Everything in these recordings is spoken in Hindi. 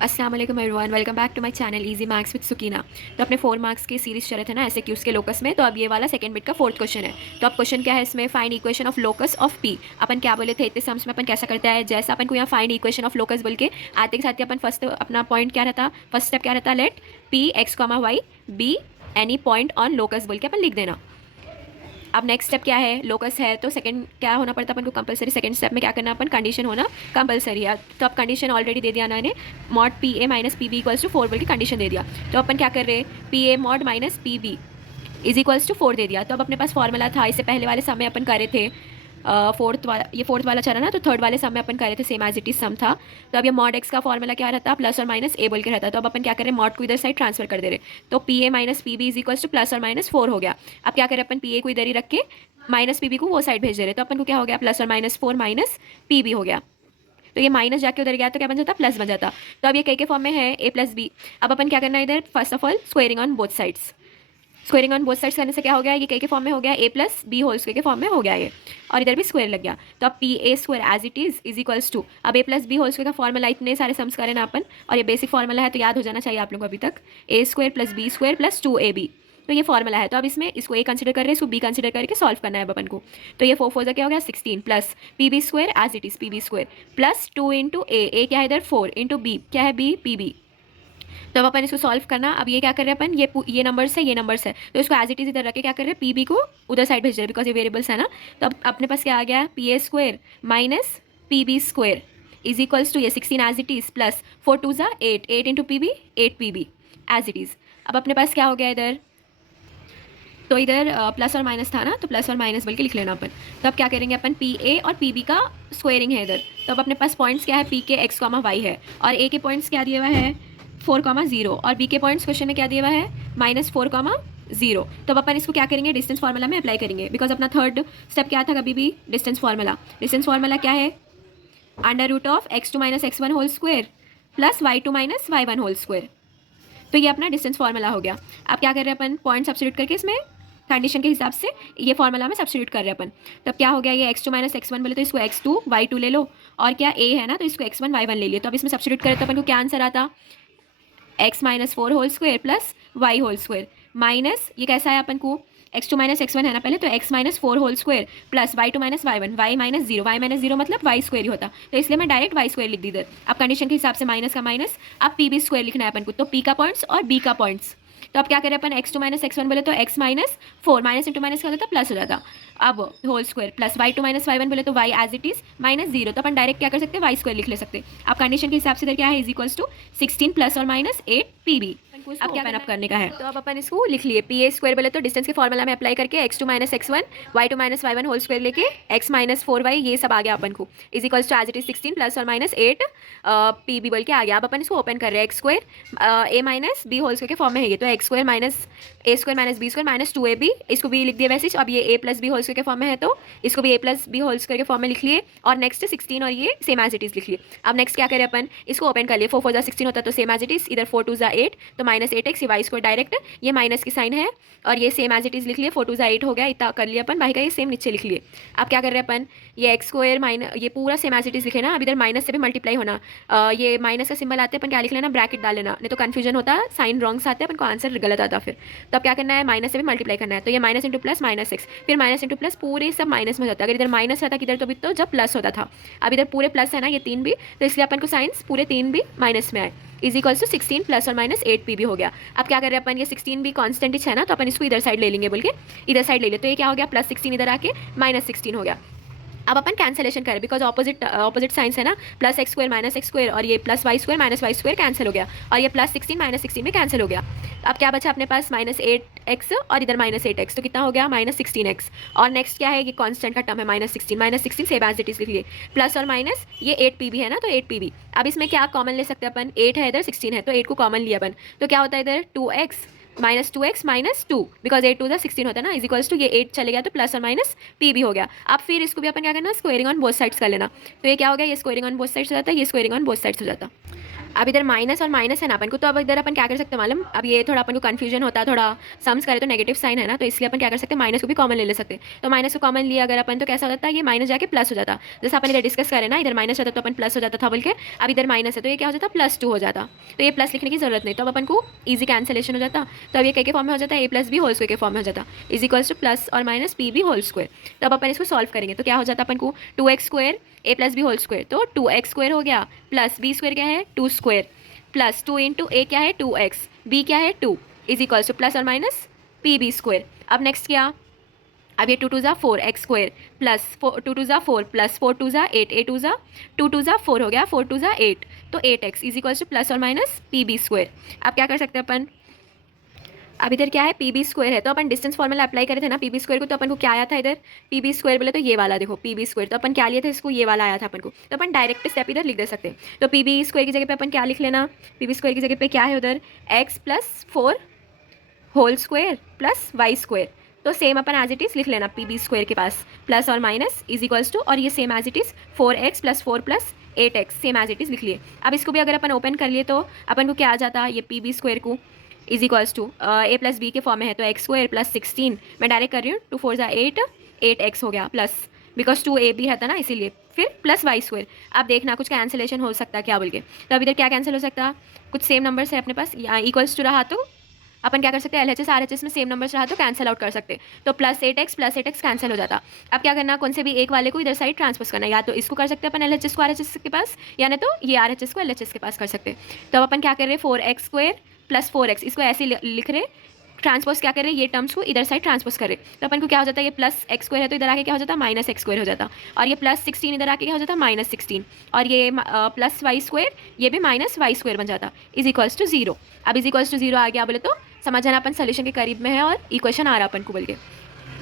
अस्सलाम वालेकुम everyone, welcome back to my channel easy maths with Sukina. तो अपने 4 मार्क्स की सीरीज चल रहे थे ना ऐसे क्यूज के लोकस में। तो अब ये वाला सेकंड बिट का फोर्थ क्वेश्चन है। तो अब क्वेश्चन क्या है इसमें, find equation of locus of P. अपन क्या बोले थे इतने सम्स में, अपन कैसा करता है, जैसा अपन को यहाँ फाइंड इक्वेशन ऑफ लोकस बोल के आते के साथ ही अपन फर्स्ट अपना पॉइंट क्या रहता, फर्स्ट स्टेप क्या रहता, let P X comma Y be any point on locus बोल के अपन लिख देना। अब नेक्स्ट स्टेप क्या है, लोकस है तो सेकंड क्या होना पड़ता अपन को कंपलसरी, सेकंड स्टेप में क्या करना अपन, कंडीशन होना कंपलसरी है। तो अब कंडीशन ऑलरेडी दे दिया ना इन्हें, mod P A minus P B equals to 4 बोल के कंडीशन दे दिया। तो अपन क्या कर रहे हैं, P A mod minus P B is equals to 4 दे दिया। तो अब अपने पास फॉर्मूला था, इससे पहले वाले समय अपन करे थे फोर्थ वाला, ये फोर्थ वाला चला ना, तो थर्ड वाले सम में अपन करे थे सेम एज इट इज सम था। तो अब ये मॉड एक्स का फॉर्मूला क्या रहता है, प्लस और माइनस ए बोल के रहता है। तो अब अपन क्या करें, मॉड को इधर साइड ट्रांसफर कर दे रहे, तो P A minus P B is equals to plus और माइनस 4 हो गया। अब क्या करें अपन, पी ए को इधर ही रख के माइनस पी बी को वो साइड भेज दे रहे, तो अपन को क्या हो गया, प्लस और माइनस 4 माइनस पी बी हो गया। तो ये माइनस जाके उधर गया तो क्या बन जाता, प्लस बन जाता। तो अब ये कई के फॉर्म में है ए प्लस बी। अब अपन क्या करना है इधर, first of all squaring on both sides. Squaring on both sides करने से क्या हो गया, ये कई के फॉर्म में हो गया, ए प्लस बी होल स्क्वेयर के फॉर्म में हो गया ये, और इधर भी स्क्वायर लग गया। तो अब P A square as it is equals to, अब A plus B whole square का फॉर्मूला इतने सारे सम्स करें ना अपन, और ये बेसिक फॉर्मूला है तो याद हो जाना चाहिए आप लोगों को अभी तक, A square plus B square plus 2ab। तो ये फॉर्मूला है। तो अब इसमें इसको ए कंसिडर कर रहे हैं, इसको बी कंसिडर करके सॉल्व करना है अपन को। तो ये 4 4 क्या हो गया 16 plus P B square as it is P B square plus 2 into ए क्या है इधर 4 इंटू बी क्या है बी पी बी। तो अब अपन इसको सॉल्व करना, अब ये क्या कर रहे हैं अपन, ये नंबर्स है, ये नंबर्स है, तो इसको एज इट इज इधर रख के क्या कर रहे हैं, पी बी को उधर साइड भेज रहे हैं बिकॉज ये वेरिएबल्स है ना। तो अब अपने पास क्या आ गया, P A square minus P B square is equals to ये 16 एज इट इज प्लस 4 2 ज़ा 8 8 into P B 8 P B as it is. अब अपने पास क्या हो गया इधर, तो इधर प्लस और माइनस था ना, तो प्लस और माइनस बोल के लिख लेना अपन। तो अब क्या करेंगे अपन, पी ए और पी बी का स्क्वेयरिंग है इधर। तो अब अपने पास पॉइंट्स क्या है, पी के एक्स कॉमा वाई है, और ए के पॉइंट्स क्या दिया हुआ है 4,0, और बी के पॉइंट्स क्वेश्चन में क्या दिया हुआ है -4,0। तो अब अपन इसको क्या करेंगे, डिस्टेंस फार्मूला में अप्लाई करेंगे, बिकॉज अपना थर्ड स्टेप क्या था कभी भी, डिस्टेंस फार्मूला। डिस्टेंस फार्मूला क्या है, under root of x2 minus x1 whole square plus y2 minus y1 whole square. तो ये अपना डिस्टेंस फार्मूला हो गया। अब क्या कर रहे हैं अपन, पॉइंट सब्स्टिट्यूट करके इसमें कंडीशन के हिसाब से ये फार्मूला में सब्स्टिट्यूट कर रहे हैं अपन। तब क्या हो गया, ये x2 माइनस x1 बोले तो इसको x2 y2 ले लो, और क्या a है ना तो इसको x1 y1 ले लिया। तो अब इसमें सब्स्टिट्यूट करें तो अपन को क्या आंसर आता, x minus 4 whole square plus Y whole square minus ये कैसा है अपन को, x2 माइनस x1 है ना पहले, तो x minus 4 whole square plus y2 minus y1 y minus 0 मतलब y स्क्वायर ही होता, तो इसलिए मैं डायरेक्ट y स्क्वायर लिख दी इधर। अब कंडीशन के हिसाब से माइनस का माइनस, अब पी बी स्क्वायर लिखना है अपन को, तो p का पॉइंट्स और b का पॉइंट्स। तो अब क्या करें अपन, x2 माइनस x1 बोले तो x minus 4 minus into minus क्या होता है प्लस हो जाता, अब whole square plus y2 minus y1 बोले तो y एज इट इज -0, तो अपन डायरेक्ट क्या कर सकते हैं y स्क्वायर लिख ले सकते। अब कंडीशन के हिसाब से इधर क्या है, इज इक्वल्स टू 16 प्लस और माइनस 8 पी बी। अब क्या अप करने का है, तो अब अपन इसको लिख लिए, पी ए स्क्वायर बोले तो डिस्टेंस के फॉर्मूला में अप्लाई करके x2 minus x1 y2 minus y1 whole square लेके x माइनस 4y ये सब आ गया अपन को, is equals to as it is 16 plus और माइनस 8 पी बी बोल के आ गया। अब अपन इसको ओपन कर रहे हैं, X square A minus B whole square के फॉर्म में है ये, तो X square minus A square minus B square minus 2ab, इसको भी लिख दिया वैसे। अब ये A plus B whole square के फॉर्म में है तो इसको भी A plus B whole square के फॉर्म में लिख लिए, और नेक्स्ट 16 और ये सेम एज इट इज लिख लिए। अब नेक्स्ट क्या करें अपन, इसको ओपन कर लिए, 4 4 16 होता है तो सेम एज इट इज, इधर 4 2 8 तो माइनस 8x, ये वाई स्क्वायर डायरेक्ट, ये माइनस की साइन है और ये सेम एज इट इज लिख लिए, 4 2 8 हो गया, इतना कर लिया अपन, भाई का ये सेम नीचे लिख लिए। अब क्या कर रहे हैं अपन, ये एक्स स्क्वायर माइनस ये पूरा सेम एज इट इज लिखे ना, अब इधर माइनस से भी मल्टीप्लाई होना, ये माइनस का सिंबल आते हैं अपन क्या लिख लेना, ब्रैकेट डाल लेना, नहीं तो कन्फ्यूजन होता है, साइन रॉन्ग्स आते हैं अपन को आंसर गलत आता फिर। तो अब क्या करना है, माइनस से भी मल्टीप्लाई करना है, तो ये माइनस इंटू प्लस माइनस 6, फिर माइनस इंटू प्लस पूरे सब माइनस में होता है। अगर इधर माइनस रहता किधर तो भी तो जब प्लस होता था, अब इधर पूरे प्लस है ना ये 3 भी, तो इसलिए अपन को साइंस पूरे 3 भी माइनस में आए, इज इक्वल्स टू 16 प्लस और माइनस 8 पी बी हो गया। अब क्या कर रहे हैं अपन, ये 16 भी कॉन्स्टेंट है ना, तो अपन इसको इधर साइड ले लेंगे बोल के इधर साइड ले ले, तो ये क्या हो गया, प्लस 16 इधर आके माइनस 16 हो गया। अब अपन कैंसलेशन करें, बिकॉज ऑपोजिट साइंस है ना, plus X square minus x square, और ये plus Y square minus Y square cancel हो गया, और ये प्लस 16 माइनस 16 में कैंसिल हो गया। अब क्या बचा अपने पास, -8x और इधर -8x, तो कितना हो गया -16x, और नेक्स्ट क्या है, ये कांस्टेंट का टर्म है -16 सेम एज इट इज लिख लिए, प्लस और माइनस ये 8 पी बी है ना, तो 8 पी बी। अब इसमें क्या कॉमन ले सकते हैं अपन, 8 है इधर 16 है, तो 8 को कॉमन लिया अपन, तो क्या होता है इधर 2x -2x -2 बिकॉज 8 2 16 होता है ना, इज इक्वल्स टू ये 8 चले गया तो प्लस और माइनस पी भी हो गया। अब फिर इसको भी अपन क्या करना, स्क्वायरिंग ऑन बोथ साइड्स कर लेना। तो ये क्या हो गया, ये स्क्वायरिंग ऑन बोथ साइड्स हो जाता है, ये स्क्वायरिंग ऑन बोथ साइड्स हो जाता। अब इधर माइनस और माइनस है ना अपन को, तो अब इधर अपन क्या कर सकते हैं मालूम, अब ये थोड़ा अपन को कन्फ्यूजन होता है, थोड़ा सम्स करे तो नेगेटिव साइन है ना, तो इसलिए अपन क्या कर सकते हैं, माइनस को भी कॉमन ले सकते हैं। तो माइनस को कॉमन लिया अगर अपन तो कैसा हो जाता है, ये माइनस जाके प्लस हो जाता। जैसे अपन इधर डिस्कस करें ना, इधर माइनस होता तो अपन प्लस हो जाता था बोल के, अब इधर माइनस है तो ये क्या हो जाता, +2 हो जाता। तो ये प्लस लिखने की जरूरत नहीं, तो अब अपन को ईजी कैंसिलेशन हो जाता। तो अब ये के फॉर्म में हो जाता है, a + b होल स्क्वायर के फॉर्म में हो जाता, इज इक्वल्स टू प्लस और minus P B whole square. तो अब अपन इसको सॉल्व करेंगे तो क्या हो जाता अपन को, 2x² a + b whole square, तो 2x² हो गया, प्लस b² क्या है 2² प्लस 2 इंटू ए क्या है 2x, b क्या है 2, इज इक्वल्स टू प्लस और माइनस pb²। अब नेक्स्ट क्या, अब ये 2 2 4 x² प्लस 2 2 4 प्लस 4 2 8 8 2 2 2 4 हो गया, 4 2 8, तो 8x is equals to plus और माइनस pb²। अब क्या कर सकते हैं अपन, अब इधर क्या है pb² है, तो अपन डिस्टेंस फॉर्मूला अप्लाई करे थे ना pb² को, तो अपन को क्या आया था इधर, pb² बोले तो ये वाला देखो pb², तो अपन क्या लिए थे इसको, ये वाला आया था अपन को, तो अपन डायरेक्ट स्टेप इधर लिख दे सकते हैं। तो pb² की जगह पे अपन क्या लिख लेना, pb² की जगह पे क्या है उधर x + 4 whole square plus y², तो सेम अपन एज इट इज़ लिख लेना pb² के पास प्लस और माइनस इज इक्वल्स टू, और ये same as it is 4x + 4 + 8x same as it is लिख लिए। अब इसको भी अगर अपन ओपन कर लिए तो अपन को क्या आ जाता, ये pb² को is equals to a + b के फॉर्म में है, तो x² + 16 मैं डायरेक्ट कर रही हूँ, 2 4 8 8x हो गया प्लस, बिकॉज 2ab है था ना इसीलिए, फिर प्लस y²। अब देखना कुछ कैंसिलेशन हो सकता है क्या बोल के, तो अब इधर क्या कैंसिल हो सकता, कुछ सेम नंबर्स है अपने पास, इक्वल्स टू रहा तो अपन क्या कर सकते हैं, LHS RHS में सेम नंबर्स रहा तो कैंसिल आउट कर सकते, तो +8x कैंसिल हो जाता। अब क्या करना, कौन से भी एक वाले को इधर साइड ट्रांसपोज करना, या तो इसको कर सकते हैं अपन LHS को RHS के पास, या नहीं तो ये RHS को LHS के पास कर सकते। तो अब अपन क्या कर रहे हैं, 4x² + 4x, इसको ऐसे लिख रहे, ट्रांसपोज क्या कर रहे हैं, ये टर्म्स को इधर साइड ट्रांसपोज कर रहे, तो अपन को क्या हो जाता है, ये +x² है तो इधर आके क्या हो जाता है -x² हो जाता, और ये +16 इधर आके क्या हो जाता है -16, और ये +y², ये भी -y² बन जाता, इज इक्वल्स टू 0। अब इज इक्वल्स टू 0 आ गया बोले तो समझ जाना अपन सोल्यूशन के करीब में है और इक्वेशन आ रहा अपन को बोल के,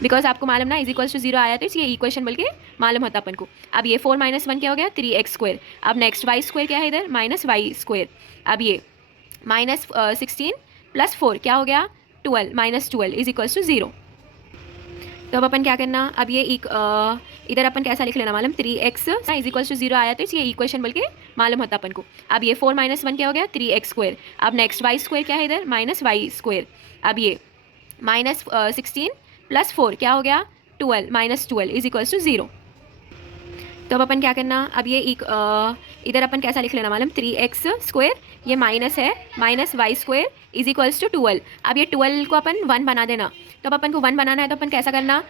बिकॉज आपको मालूम ना इज इक्वल्स टू 0 आया तो इसलिए इक्वेशन बोल के मालूम होता अपन को। अब ये 4 - 1 क्या हो गया, 3x²। अब नेक्स्ट y² क्या है इधर -y²। अब ये -16 + 4 क्या हो गया 12, -12 इज इक्वल्स टू 0। तो अब अपन क्या करना, अब ये इधर अपन कैसा लिख लेना मालूम, 3x इज इक्वल्स टू 0 आया तो ये इक्वेशन बोल के मालूम होता अपन को। अब ये 4 - 1 क्या हो गया 3x²। अब नेक्स्ट y² क्या है इधर -y²। अब ये -16 + 4 क्या हो गया 12, -12 इज इक्वल्स टू 0। तो अब अपन क्या करना, अब ये इधर अपन कैसा लिख लेना मालूम, 3x², ये माइनस है -y² इज इक्वल्स टू 12। अब ये 12 को अपन 1 बना देना, तो अब अपन को 1 बनाना है तो अपन कैसा करना,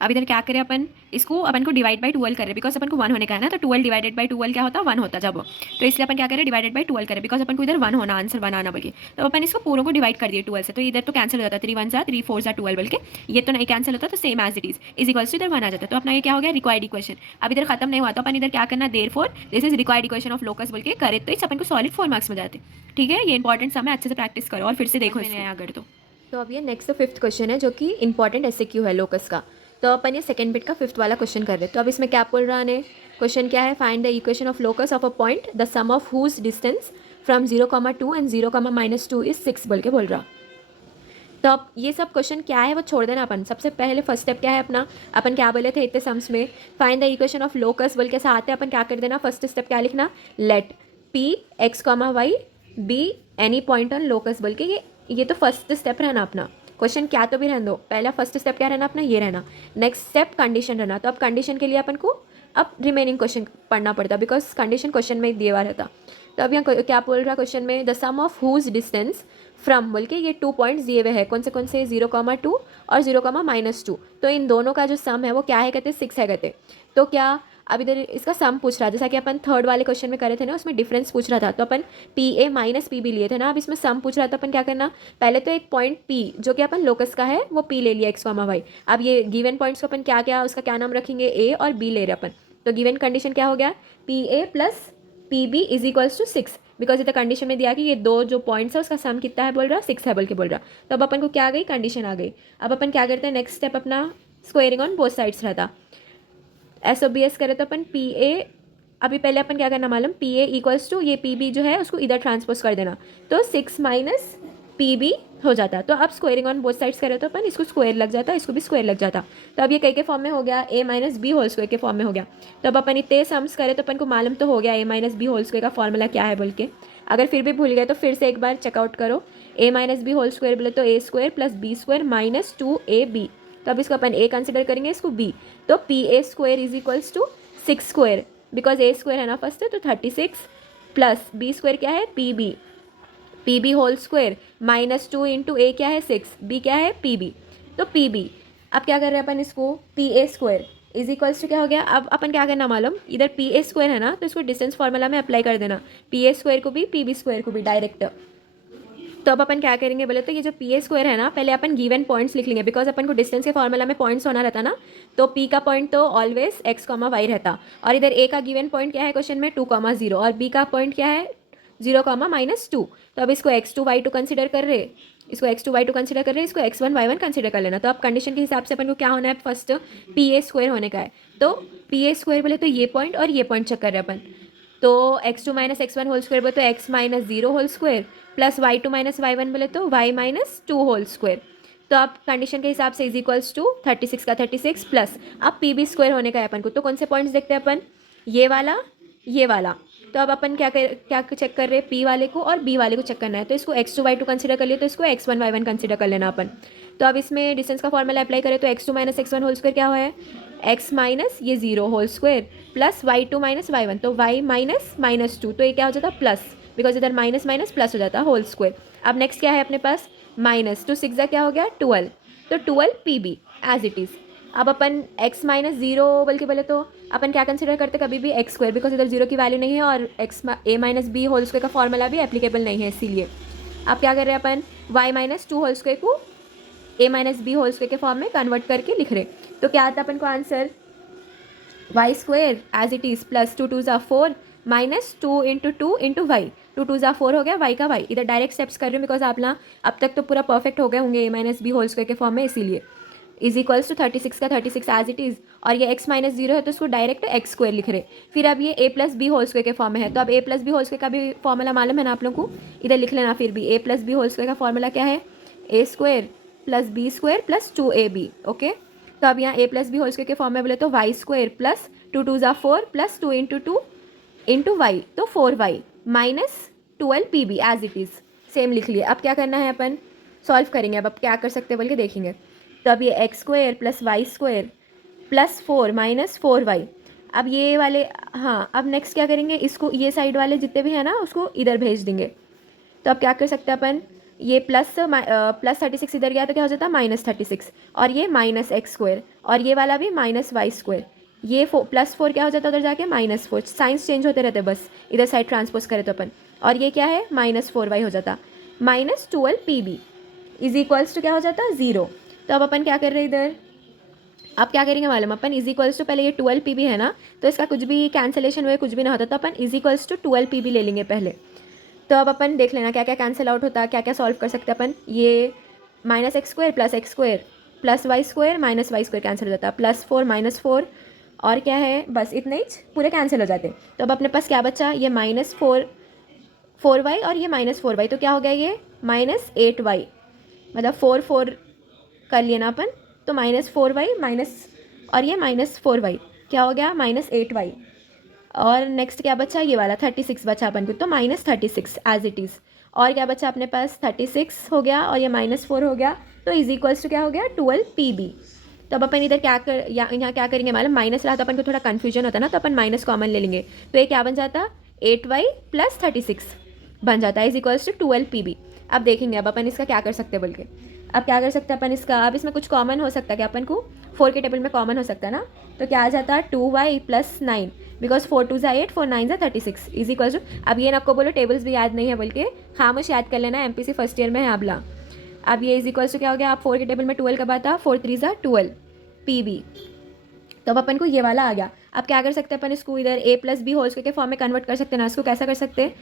अब इधर क्या करें अपन, इसको अपन को डिवाइड बाई 12 करें, बिकॉज अपन को 1 होने का है ना, तो 12 डिवाइडेड बाई 12 क्या होता है 1 होता जब, तो इसलिए अपन क्या करें डिवाइडेड बाई 12 करें, बिकॉज अपन को इधर 1 होना आंसर बनाना बोल के, तो अपन इसको पूरों को डिवाइड कर दिए 12 से, तो इधर तो कैंसिल हो जाता है, 3 1 3 4 12 बोल के, ये तो नहीं कैंसिल होता, तो same as it is equals to इधर 1 आ जाता है। तो अपना ये क्या हो गया रिक्वायर्ड इक्वेशन। अब इधर खत्म नहीं हुआ तो अपन इधर क्या करना, therefore this is required equation of locus बोल के करे, तो इस अपन को सॉलिड 4 मार्क्स में जाते। ठीक है, ये इंपॉर्टेंट सम है, अच्छे से प्रैक्टिस करो और फिर से देखो इसमें अगर तो अब ये नेक्स्ट 5th क्वेश्चन है जो कि इंपॉर्टेंट SAQ है लोकस का। तो अपन ये सेकंड बिट का 5th वाला क्वेश्चन कर रहे हैं। तो अब इसमें क्या बोल रहा है, क्वेश्चन क्या है, find the equation of locus of a point the sum of whose distance from 0,2 and 0,-2 is 6 बोल के बोल रहा। तो अब ये सब क्वेश्चन क्या है वो छोड़ देना अपन, सबसे पहले फर्स्ट स्टेप क्या है अपना, अपन क्या बोले थे इतने सम्स में, find the equation of locus बोल के साथ है अपन क्या कर देना, फर्स्ट स्टेप क्या लिखना, let P x, y be any point on locus बोल के, ये तो फर्स्ट स्टेप रहना अपना, क्वेश्चन क्या तो भी रहने दो, पहला फर्स्ट स्टेप क्या रहना अपना ये रहना, नेक्स्ट स्टेप कंडीशन रहना। तो अब कंडीशन के लिए अपन को अब रिमेनिंग क्वेश्चन पढ़ना पड़ता, बिकॉज कंडीशन क्वेश्चन में ही दिया हुआ रहता। तो अब यहाँ क्या बोल रहा क्वेश्चन में, the sum of whose distance from बोल के, ये 2 पॉइंट्स दिए हुए हैं, कौन से 0,2 और 0,-2, तो इन दोनों का जो सम है वो क्या है कहते 6 है कहते। तो क्या अब इधर इसका सम पूछ रहा है, जैसा कि अपन थर्ड वाले क्वेश्चन में करे थे ना, उसमें डिफरेंस पूछ रहा था, तो अपन PA - PB लिए थे ना, अब इसमें सम पूछ रहा था, अपन क्या करना, पहले तो एक पॉइंट P जो कि अपन लोकस का है वो P ले लिया x, y। अब ये गिवन पॉइंट्स को अपन क्या क्या उसका क्या नाम रखेंगे, A और B ले रहे अपन। तो गिवन कंडीशन क्या हो गया, PA + PB is equals to 6, because इधर कंडीशन में दिया कि ये दो जो पॉइंट्स है उसका सम कितना है बोल रहा 6 है बोल के बोल रहा। तो अब अपन को क्या आ गई कंडीशन आ गई। अब अपन क्या करते हैं, नेक्स्ट स्टेप अपना स्क्वेयरिंग ऑन बोथ साइड्स रहता, SOBS करे तो अपन PA, अभी पहले अपन क्या करना मालूम, PA इक्वल्स टू ये PB जो है उसको इधर ट्रांसपोज कर देना, तो 6 - PB हो जाता। तो अब स्क्वायरिंग ऑन बोथ साइड्स करें तो अपन इसको स्क्वायर लग जाता, इसको भी स्क्वायर लग जाता। तो अब ये कई के फॉर्म में हो गया, a minus B whole square के फॉर्म में हो गया। तो अब अपन इतने सम्स करें तो अपन को मालूम तो हो गया a minus B whole square का फॉर्मूला क्या है बोल के। अगर फिर भी भूल गए तो फिर से एक बार चेकआउट करो। a minus B whole square बोले तो a square plus B square minus 2ab। तो अब इसको अपन a कंसिडर करेंगे, इसको b। तो P A square is equals to 6 square, because a square है ना फर्स्ट है, तो 36 प्लस बी स्क्वायर क्या है P B whole square minus 2 into ए क्या है 6, बी क्या है पी बी। तो पी बी अब क्या कर रहे हैं अपन, इसको P A square is equals to क्या हो गया। अब अपन क्या करना मालूम, इधर पी ए स्क्वायर है ना तो इसको डिस्टेंस फार्मूला में अप्लाई कर देना, पी ए स्क्वायर को भी पी बी स्क्वायर को भी डायरेक्ट। तो अब अपन क्या करेंगे बोले तो ये जो पी ए स्क्वायर है ना, पहले अपन गिवन पॉइंट्स लिख लेंगे, बिकॉज अपन को डिस्टेंस के फॉर्मूला में पॉइंट्स होना रहता ना। तो पी का पॉइंट तो ऑलवेज एक्स कॉमा वाई रहता, और इधर ए का गिवन पॉइंट क्या है क्वेश्चन में 2,0, और बी का पॉइंट क्या है 0,-2। तो अब इसको x2 y2 कंसिडर कर रहे, इसको x2 y2 कंसिडर कर रहे, इसको x1 y1 कंसिडर कर लेना। तो अब कंडीशन के हिसाब से अपन को क्या होना है, फर्स्ट पी ए स्क्वायर होने का है। तो पी ए स्क्वायर बोले तो ये पॉइंट और ये पॉइंट चेक कर रहे हैं अपन। तो x2 minus x1 whole square बोले तो x minus 0 whole square plus y2 minus y1 बोले तो y माइनस 2 होल स्क्वायर। तो अब कंडीशन के हिसाब से इज इक्वल्स टू 36 का 36 प्लस अब पी बी स्क्वायर होने का है अपन को। तो कौन से पॉइंट्स देखते हैं अपन, ये वाला। तो अब अपन क्या चेक कर रहे हैं, पी वाले को और बी वाले को चेक करना है। तो इसको x2 y2 कंसिडर कर लिया, तो इसको x1 y1 कंसिडर कर लेना अपन। तो अब इसमें डिस्टेंस का फॉर्मूला अप्लाई करें तो x2 minus x1 whole square क्या हुआ है, x माइनस ये 0 whole square plus y2 minus y1, तो y माइनस 2, तो ये क्या हो जाता प्लस, बिकॉज इधर माइनस माइनस प्लस हो जाता होल स्क्वायर। अब नेक्स्ट क्या है अपने पास, माइनस 2 6 क्या हो गया 12, तो 12 P B as it is. अब अपन x माइनस 0 बल्कि बोले तो अपन क्या कंसिडर करते कभी भी एक्स स्क्वायर, बिकॉज इधर 0 की वैल्यू नहीं है और a minus B whole square का फॉर्मूला भी एप्लीकेबल नहीं है, इसीलिए अब क्या कर रहे हैं अपन y माइनस 2 होल स्क्वायर को a minus B whole square के फॉर्म में कन्वर्ट करके लिख रहे। तो क्या आता है अपन को answer, y square as it is plus 2 2 ज़ा 4 माइनस 2 इंटू 2 इंटू वाई, 2 2 ज़ा 4 हो गया y का y। इधर डायरेक्ट स्टेप्स कर रहे हो बिकॉज आप ना अब तक तो पूरा परफेक्ट हो गए होंगे a minus B whole square के फॉर्म में, इसीलिए इज इक्वल्स टू 36 का 36 एज इट इज़, और ये x माइनस 0 है तो इसको डायरेक्ट x स्क्वायर लिख रहे। फिर अब ये a plus B whole square के फॉर्म में है, तो अब a plus B whole square का भी फॉर्मूला मालूम है ना आप लोगों को, इधर लिख लेना। फिर भी a plus B whole square का फॉर्मूला क्या है, a square plus B square plus 2ab। Okay, तो अब यहाँ a plus B whole square के फॉर्म में बोले तो y स्क्वायर प्लस 2 2 ज़ा 4 प्लस 2 इंटू 2 इंटू वाई, तो 4y minus 12 P B as it is, same लिख लिया। अब क्या करना है अपन सॉल्व करेंगे, अब क्या कर सकते हैं बोल के देखेंगे। तो अब ये X square plus Y square plus 4 minus 4y, अब ये वाले हाँ, अब नेक्स्ट क्या करेंगे, इसको ये साइड वाले जितने भी हैं ना उसको इधर भेज देंगे। तो अब क्या कर सकते हैं अपन, ये प्लस 36 इधर गया तो क्या हो जाता है माइनस 36, और ये माइनस एक्स स्क्वायर, और ये वाला भी माइनस वाई स्क्वायर, ये प्लस 4 क्या हो जाता है उधर जाके माइनस 4, साइंस चेंज होते रहते बस, इधर साइड ट्रांसपोज करे तो अपन, और ये क्या है माइनस 4y हो जाता, minus 12 P B is equals to क्या हो जाता 0। तो अब अपन क्या कर रहे हैं इधर, अब क्या करेंगे मालूम, अपन इज इक्वल्स टू पहले ये 12 पी बी है ना, तो इसका कुछ भी कैंसिलेशन हुए कुछ भी ना होता, तो अपन is equals to 12 P B ले लेंगे पहले। तो अब अपन देख लेना क्या क्या कैंसिल आउट होता है, क्या क्या सॉल्व कर सकते हैं अपन। ये minus x square plus Y square minus Y square cancel हो जाता है, प्लस 4 माइनस 4, और क्या है बस इतना ही पूरे कैंसिल हो जाते। तो अब अपने पास क्या बचा, ये माइनस 4y और ये माइनस 4y, तो क्या हो गया ये माइनस 8y, मतलब 4 कर लिया ना अपन, तो माइनस 4y माइनस, और ये माइनस 4y क्या हो गया माइनस 8y, और नेक्स्ट क्या बचा ये वाला 36 बचा अपन को, तो माइनस 36 एज इट इज़, और क्या बचा अपने पास 36 हो गया, और ये माइनस 4 हो गया, तो इज इक्वल्स टू क्या हो गया 12 पी बी। तो अब अपन इधर क्या यहाँ क्या करेंगे मालूम, माइनस रहा तो अपन को थोड़ा कन्फ्यूजन होता ना, तो अपन माइनस कॉमन ले लेंगे, तो ये क्या बन जाता 8y प्लस 36 बन जाता है is equals to 12 P B. अब देखेंगे अब अपन इसका क्या कर सकते हैं बोल के, अब क्या कर सकते हैं अपन इसका, अब इसमें कुछ कॉमन हो सकता है क्या अपन को, 4 के टेबल में कॉमन हो सकता है ना, तो क्या आ जाता है 2y plus 9, because 4 2 8 4 9 36 is equal to, अब ये आपको बोलो टेबल्स भी याद नहीं है बोल के, खामोश याद कर लेना, एमपीसी फर्स्ट ईयर में है आबला। अब ये इज इक्वल टू क्या हो गया, आप 4 के टेबल में 12 कब आता, 4 3 12 पी बी, तो अब अपन को ये वाला आ गया। अब क्या कर सकते हैं अपन इसको इधर a plus B whole square के फॉर्म में कन्वर्ट कर सकते हैं ना, इसको कैसा कर सकते हैं,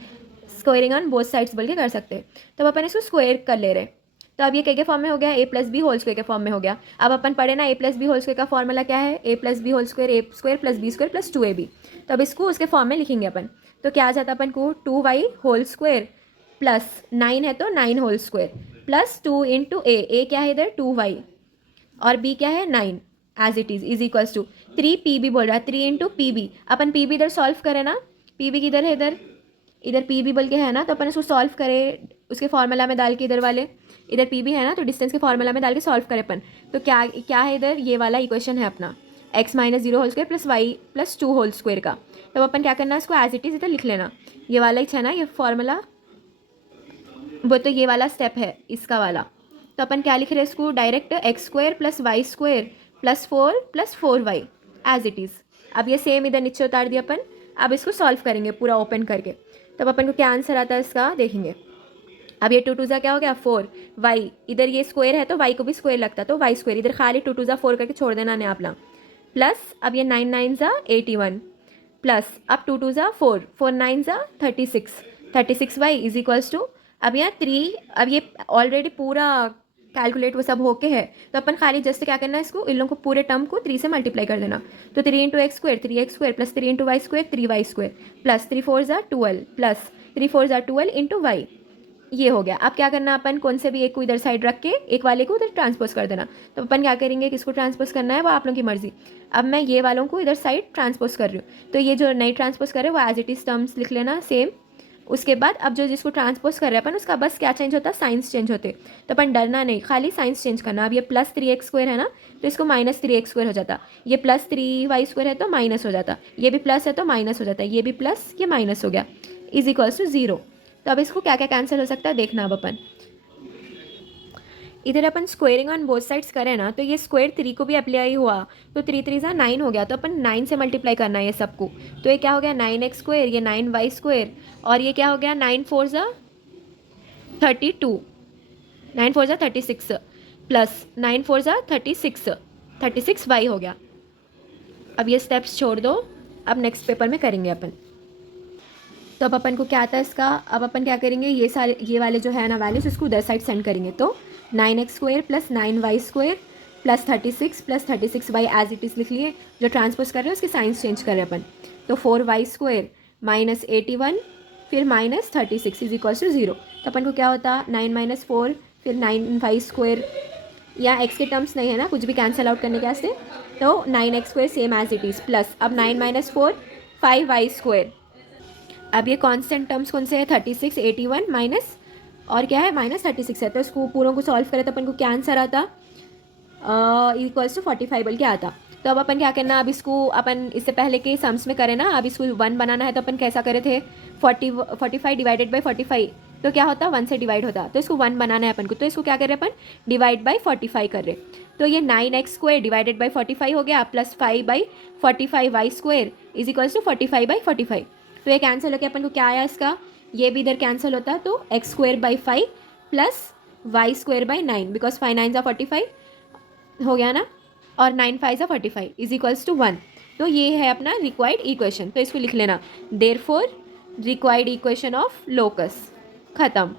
स्क्वायरिंग ऑन बोथ साइड्स बोल के कर सकते हैं। तो अब अपन इसको स्क्वायर कर ले रहे हैं, तो अब ये के फॉर्म में हो गया, a plus B whole square के फॉर्म में हो गया। अब अपन पढ़े ना a plus B whole square का फॉर्मूला क्या है, a plus B whole square a square plus B square plus 2ab, तो अब इसको उसके फॉर्म में लिखेंगे अपन। तो क्या आ जाता अपन को 2y होल स्क्वायर प्लस 9 है तो 9 होल स्क्वायर प्लस 2 इंटू ए क्या है इधर 2y और b क्या है 9 as it is equals to 3pb बोल रहा है 3 इंटू पी बी। अपन pb इधर सॉल्व करें ना, pb किधर है इधर इधर pb बोल के है ना, तो अपन इसको सॉल्व करें उसके फॉर्मूला में डाल के इधर वाले इधर pb है ना, तो डिस्टेंस के फॉर्मूला में डाल के सॉल्व करें अपन। तो क्या क्या है इधर ये वाला इक्वेशन है अपना x minus 0 whole square plus y plus 2 whole square का। तो अपन क्या करना है इसको एज इट इज़ इधर लिख लेना, ये वाला ही है ना ये फॉर्मूला, वो तो ये वाला स्टेप है इसका वाला। तो अपन क्या लिख रहे हैं इसको direct x square plus Y square plus 4y as it is. अब ये सेम इधर नीचे उतार दिया अपन। अब इसको सॉल्व करेंगे पूरा ओपन करके, तब अपन को क्या आंसर आता है इसका देखेंगे। अब ये 2 2 क्या हो गया 4 वाई, इधर ये स्क्वायर है तो वाई को भी स्क्वायर लगता है तो वाई स्क्वायर, इधर खाली 2 2 4 करके छोड़ देना ने आप लोग, प्लस अब ये 9 9 81 प्लस अब 2 2 4 4 9 36 वाई इज इक्वल्स टू अब यहाँ 3। अब ये ऑलरेडी पूरा कैलकुलेट वो सब होके है, तो अपन खाली जस्ट क्या करना है इसको इन लोगों को पूरे टर्म को 3 से मल्टीप्लाई कर देना। तो 3 into x square 3x square plus 3 into y square 3y square plus 3 4 12 plus 3 4 12 into y, ये हो गया। अब क्या करना अपन कौन से भी एक को इधर साइड रख के एक वाले को उधर ट्रांसपोज कर देना। तो अपन क्या करेंगे किसको ट्रांसपोज करना है वो आप लोगों की मर्जी। अब मैं ये वालों को इधर साइड ट्रांसपोज कर रही हूँ, तो ये जो नई ट्रांसपोज कर रहे हैं वो एज इट इज टर्म्स लिख लेना सेम। उसके बाद अब जो जिसको ट्रांसपोज कर रहे हैं अपन उसका बस क्या चेंज होता है साइंस चेंज होते, तो अपन डरना नहीं खाली साइंस चेंज करना। अब ये प्लस 3x स्क्वायर है ना, तो इसको माइनस 3x स्क्वायर हो जाता, ये प्लस 3y स्क्वायर है तो माइनस हो जाता, ये भी प्लस है तो माइनस हो जाता, ये भी प्लस ये माइनस हो गया इज इक्वल्स टू 0। तो अब इसको क्या क्या कैंसिल हो सकता है देखना। अब अपन इधर अपन स्क्वेयरिंग ऑन बोथ साइड्स करें ना, तो ये स्क्वायर 3 को भी अप्लाई हुआ तो 3 3 9 हो गया, तो अपन 9 से मल्टीप्लाई करना है ये सबको। तो ये क्या हो गया 9x स्क्वायर, ये 9y स्क्वायर और ये क्या हो गया 9 4 32 9 4 36 प्लस 9 4 36y हो गया। अब ये स्टेप्स छोड़ दो, अब नेक्स्ट पेपर में करेंगे अपन। तो अब अपन को क्या आता है इसका, अब अपन क्या करेंगे ये वाले जो है ना वैल्यूज इसको उधर साइड सेंड करेंगे। तो 9x square plus 9y square plus 36y as it is लिख लिए, जो ट्रांसपोज कर रहे हैं उसकी साइंस चेंज कर रहे हैं अपन। तो 4y स्क्वायर माइनस 81 फिर माइनस 36 इज इक्वल्स टू 0। तो अपन को क्या होता 9 माइनस 4 फिर 9y स्क्वायर, या x के टर्म्स नहीं है ना कुछ भी कैंसिल आउट करने के वास्ते, तो 9x square same as it is plus अब 9 माइनस 4 5y स्क्वायर। अब ये कांस्टेंट टर्म्स कौन से है 36 81 माइनस और क्या है माइनस 36 है, तो इसको पूरों को सॉल्व करें तो अपन को क्या आंसर आता इक्वल्स टू 45 बोल के आता। तो अब अपन क्या करना, अब इसको अपन इससे पहले के सम्स में करें ना, अब इसको 1 बनाना है तो अपन कैसा करे थे 45 डिवाइडेड बाई 45, तो क्या होता 1 से डिवाइड होता, तो इसको 1 बनाना है अपन को, तो इसको क्या कर रहे हैं अपन डिवाइड बाई 45 कर रहे। तो ये 9x स्क्वायर डिवाइडेड बाई 45 हो गया plus 5/45y square is equals to 45/45। तो ये कैंसिल हो गया, अपन को क्या आया इसका ये भी इधर कैंसिल होता है, तो x square by 5 plus y square by 9 because 5 9 45 हो गया ना, और 9 5 45 इज इक्वल्स टू 1। तो ये है अपना रिक्वायर्ड इक्वेशन, तो इसको लिख लेना therefore required equation of locus, ख़त्म।